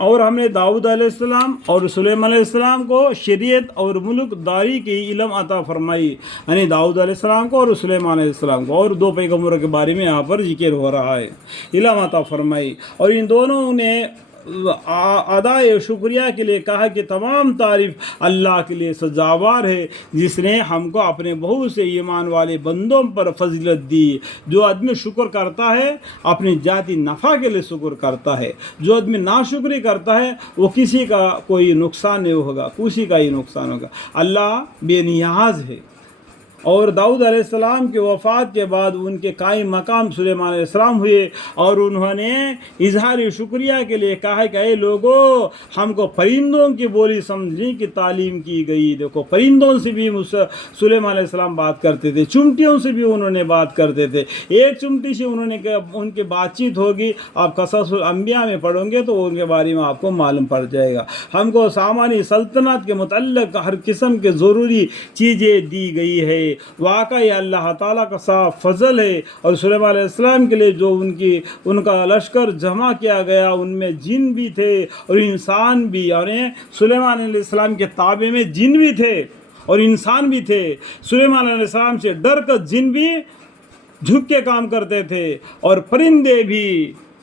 اور ہم نے داؤد علیہ السلام اور سلیمان علیہ السلام کو شریعت اور ملک داری کی علم عطا فرمائی، یعنی داؤد علیہ السلام کو اور سلیمان علیہ السلام کو، اور دو پیغمبروں کے بارے میں یہاں پر ذکر ہو رہا ہے، علم عطا فرمائی۔ اور ان دونوں نے ادائے شکریہ کے لیے کہا کہ تمام تعریف اللہ کے لیے سزاوار ہے، جس نے ہم کو اپنے بہت سے ایمان والے بندوں پر فضیلت دی۔ جو آدمی شکر کرتا ہے اپنی ذاتی نفع کے لیے شکر کرتا ہے، جو آدمی ناشکری کرتا ہے وہ کسی کا کوئی نقصان نہیں ہوگا، کسی کا ہی نقصان ہوگا۔ اللہ بے نیاز ہے۔ اور داؤد علیہ السلام کی وفات کے بعد ان کے قائم مقام سلیمان علیہ السلام ہوئے، اور انہوں نے اظہار شکریہ کے لیے کہا کہ اے لوگو، ہم کو پرندوں کی بولی سمجھنے کی تعلیم کی گئی۔ دیکھو، پرندوں سے بھی سلیمان علیہ السلام بات کرتے تھے، چمٹیوں سے بھی انہوں نے بات کرتے تھے۔ ایک چمٹی سے انہوں نے ان کی بات چیت ہوگی، آپ قصص الانبیاء میں پڑھیں گے تو ان کے بارے میں آپ کو معلوم پڑ جائے گا۔ ہم کو سامانی سلطنت کے متعلق ہر قسم کے ضروری چیزیں دی گئی ہے۔ واقعی اللہ تعالیٰ کا صاف فضل ہے۔ اور سلیمان علیہ السلام کے لیے جو ان کا لشکر جمع کیا گیا، ان میں جن بھی تھے اور انسان بھی، یعنی سلیمان علیہ السلام کے تابع میں جن بھی تھے اور انسان بھی تھے۔ سلیمان علیہ السلام سے ڈر کر جن بھی جھک کے کام کرتے تھے، اور پرندے بھی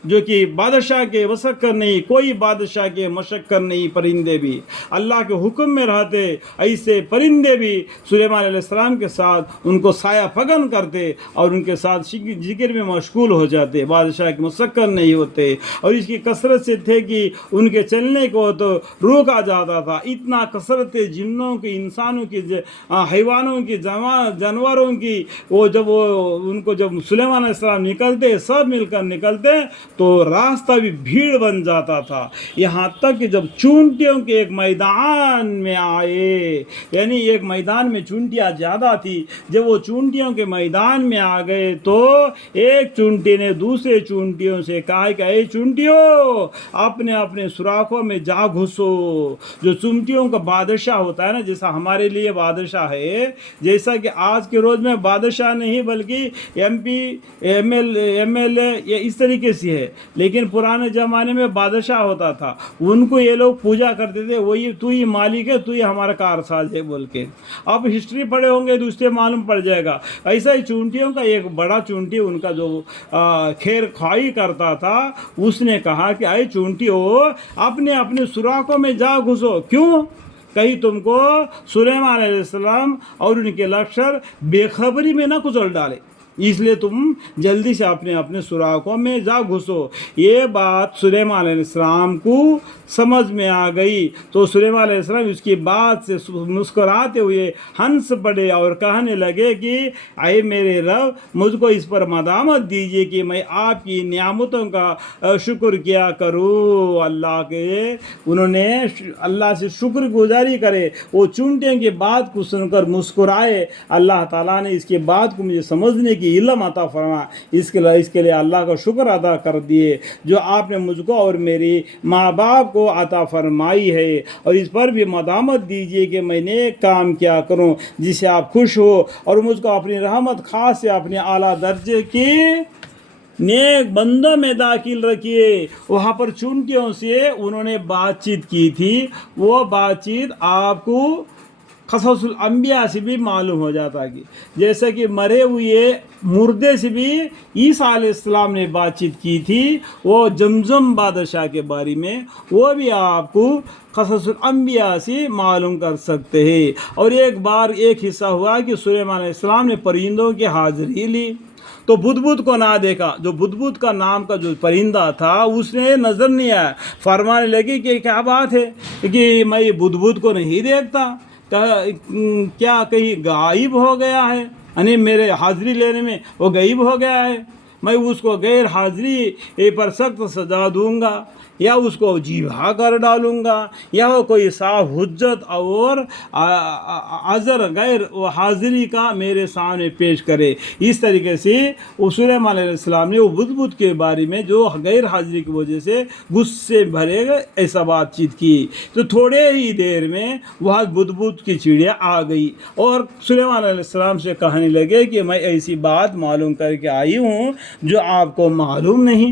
جو کہ بادشاہ کے وسکر نہیں، کوئی بادشاہ کے مشکر نہیں، پرندے بھی اللہ کے حکم میں رہتے۔ ایسے پرندے بھی سلیمان علیہ السلام کے ساتھ ان کو سایہ پگن کرتے اور ان کے ساتھ ذکر میں مشغول ہو جاتے، بادشاہ کے مشکر نہیں ہوتے۔ اور اس کی کثرت سے تھے کہ ان کے چلنے کو تو روکا جاتا تھا۔ اتنا کثرت جنوں کی، انسانوں کی، حیوانوں کی، جانوروں کی، جب سلیمان علیہ السلام نکلتے، سب مل کر نکلتے تو راستہ بھی بھیڑ بن جاتا تھا، یہاں تک کہ جب چونٹیوں کے ایک میدان میں آئے، یعنی ایک میدان میں چونٹیاں زیادہ تھی، جب وہ چونٹیوں کے میدان میں آ گئے تو ایک چونٹی نے دوسرے چونٹیوں سے کہا کہ اے چونٹیوں، اپنے اپنے سوراخوں میں جا گھسو۔ جو چونٹیوں کا بادشاہ ہوتا ہے نا، جیسا ہمارے لیے بادشاہ ہے، جیسا کہ آج کے روز میں بادشاہ نہیں بلکہ M P, M L A, یہ اس طریقے سے ہے، لیکن پرانے زمانے میں بادشاہ ہوتا تھا، ان کو یہ لوگ پوجا کرتے تھے، وہی تو ہی مالک ہے، تو ہی ہمارا کارساز ہے بول کے۔ آپ ہسٹری پڑھے ہوں گے تو اس سے معلوم پڑ جائے گا۔ ایسا ہی چونٹیوں کا ایک بڑا چونٹی ان کا جو خیر خواہی کرتا تھا، اس نے کہا کہ اے چونٹیوں، اپنے اپنے سوراخوں میں جا گھسو۔ کیوں؟ کہیں تم کو سلیمان علیہ السلام اور ان کے لشکر بے خبری میں نہ کچل ڈالے، اس لیے تم جلدی سے اپنے اپنے سوراخوں میں جا گھسو۔ یہ بات سلیمان علیہ السلام کو سمجھ میں آ گئی، تو سلیمان علیہ السلام اس کی بات سے مسکراتے ہوئے ہنس پڑے اور کہنے لگے کہ اے میرے رب، مجھ کو اس پر مدامت دیجیے کہ میں آپ کی نعمتوں کا شکر کیا کروں۔ انہوں نے اللہ سے شکر گزاری کرے، وہ چونٹیوں کی بات کو سن کر مسکرائے۔ اللہ تعالیٰ نے اس کی بات کو مجھے سمجھنے کی علم عطا فرما، اس کے لیے اللہ کا شکر ادا کر دیے جو آپ نے مجھ کو اور میری ماں باپ کو عطا فرمائی ہے، اور اس پر بھی مدامت دیجیے کہ میں نیک کام کیا کروں جس سے آپ خوش ہو، اور مجھ کو اپنی رحمت خاص سے اپنے اعلیٰ درجے کی نیک بندوں میں داخل رکھیے۔ وہاں پر چونٹیوں سے انہوں نے بات چیت کی تھی، وہ بات چیت آپ کو قصص الانبیاء سے بھی معلوم ہو جاتا ہے، جیسے کہ مرے ہوئے مردے سے بھی عیسیٰ علیہ السلام نے بات چیت کی تھی، وہ جمجم بادشاہ کے بارے میں، وہ بھی آپ کو قصص الانبیاء سے معلوم کر سکتے ہیں۔ اور ایک بار ایک حصہ ہوا کہ سلیمان علیہ السلام نے پرندوں کی حاضری لی تو بدبود کو نہ دیکھا۔ جو بدبود کا نام کا جو پرندہ تھا اس نے نظر نہیں آیا، فرمانے لگی کہ کیا بات ہے کہ میں بدبود کو نہیں دیکھتا، کیا کہیں غائب ہو گیا ہے، یعنی میرے حاضری لینے میں وہ غائب ہو گیا ہے، میں اس کو غیر حاضری پر سخت سزا دوں گا، یا اس کو جیبھا کر ڈالوں گا، یا وہ کوئی صاف حجت اور عذر غیر حاضری کا میرے سامنے پیش کرے۔ اس طریقے سے سلیمان علیہ السلام نے وہ بدبود کے بارے میں جو غیر حاضری کی وجہ سے غصے بھرے ایسا بات چیت کی، تو تھوڑے ہی دیر میں وہاں بدبود کی چڑیا آ گئی اور سلیمان علیہ السلام سے کہنے لگے کہ میں ایسی بات معلوم کر کے آئی ہوں جو آپ کو معلوم نہیں۔